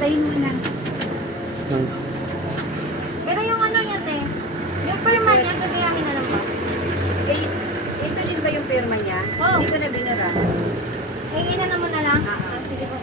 Antayin mo na. Nice. Pero yung ano niya, te, yung pirma niya, gagayahin na lang ba? Eh, ito din ba yung pirma niya? Oo. Hindi ko na binura. Eh, ina naman na lang. Ah, ah. Sige po.